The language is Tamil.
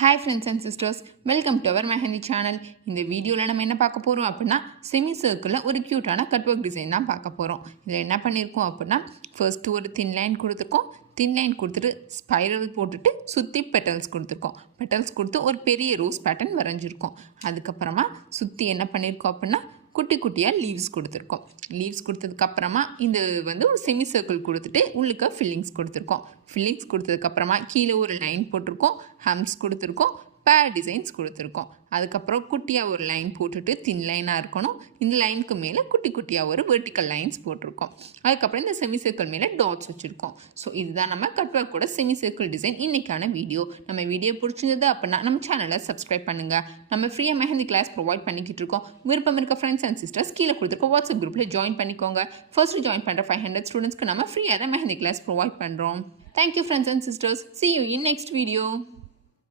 Hi friends and sisters, welcome to our Mehendi channel. இந்த வீடியோவில் நம்ம என்ன பார்க்க போகிறோம் அப்படின்னா செமி சர்க்கிளில் ஒரு க்யூட்டான கட் ஒர்க் டிசைன் தான் பார்க்க போகிறோம். இதில் என்ன பண்ணியிருக்கோம் அப்படின்னா ஃபர்ஸ்ட்டு ஒரு தின் லைன் கொடுத்துருக்கோம். தின் லைன் கொடுத்துட்டு ஸ்பைரல் போட்டுட்டு சுற்றி பெட்டல்ஸ் கொடுத்துருக்கோம். பெட்டல்ஸ் கொடுத்து ஒரு பெரிய ரோஸ் பேட்டர்ன் வரைஞ்சிருக்கோம். அதுக்கப்புறமா சுற்றி என்ன பண்ணியிருக்கோம் அப்படின்னா குட்டி குட்டியாக லீவ்ஸ் கொடுத்துருக்கோம். லீவ்ஸ் கொடுத்ததுக்கப்புறமா இந்த ஒரு செமி சர்க்கிள் கொடுத்துட்டு உள்ளுக்க ஃபில்லிங்ஸ் கொடுத்துருக்கோம். ஃபில்லிங்ஸ் கொடுத்ததுக்கப்புறமா கீழே ஒரு லைன் போட்டிருக்கோம். ஹம்ஸ் கொடுத்துருக்கோம். பேர் டிசைன்ஸ் கொடுத்துருக்கோம். அதுக்கப்புறம் குட்டியாக ஒரு லைன் போட்டுட்டு தின் லைனாக இருக்கணும். இந்த லைனுக்கு மேலே குட்டி குட்டியாக ஒரு வெர்டிக்கல் லைன்ஸ் போட்டிருக்கோம். அதுக்கப்புறம் இந்த செமி சர்க்கிள் மேலே டாட்ஸ் வச்சுருக்கோம். ஸோ இதுதான் நம்ம கட் ஒர்க்கோட செமி சர்க்கிள் டிசைன் இன்றைக்கான வீடியோ. நம்ம வீடியோ பிடிச்சிருந்தது அப்படின்னா நம்ம சேனலை சப்ஸ்கிரைப் பண்ணுங்கள். நம்ம ஃப்ரீயாக மெஹந்தி கிளாஸ் ப்ரொவைட் பண்ணிக்கிட்டு இருக்கோம். விருப்பம் இருக்க ஃப்ரெண்ட்ஸ் அண்ட் சிஸ்டர்ஸ் கீழே கொடுத்துருக்கோம் வாட்ஸ்அப் குரூப்பில் ஜாயின் பண்ணிக்கோங்க. ஃபர்ஸ்ட் ஜாயின் பண்ணுற 500 ஸ்டூடெண்ட்ஸ்க்கு நம்ம ஃப்ரீயாக தான் மெஹந்தி கிளாஸ் ப்ரொவைட் பண்ணுறோம். Thank you friends and sisters. See you in next video.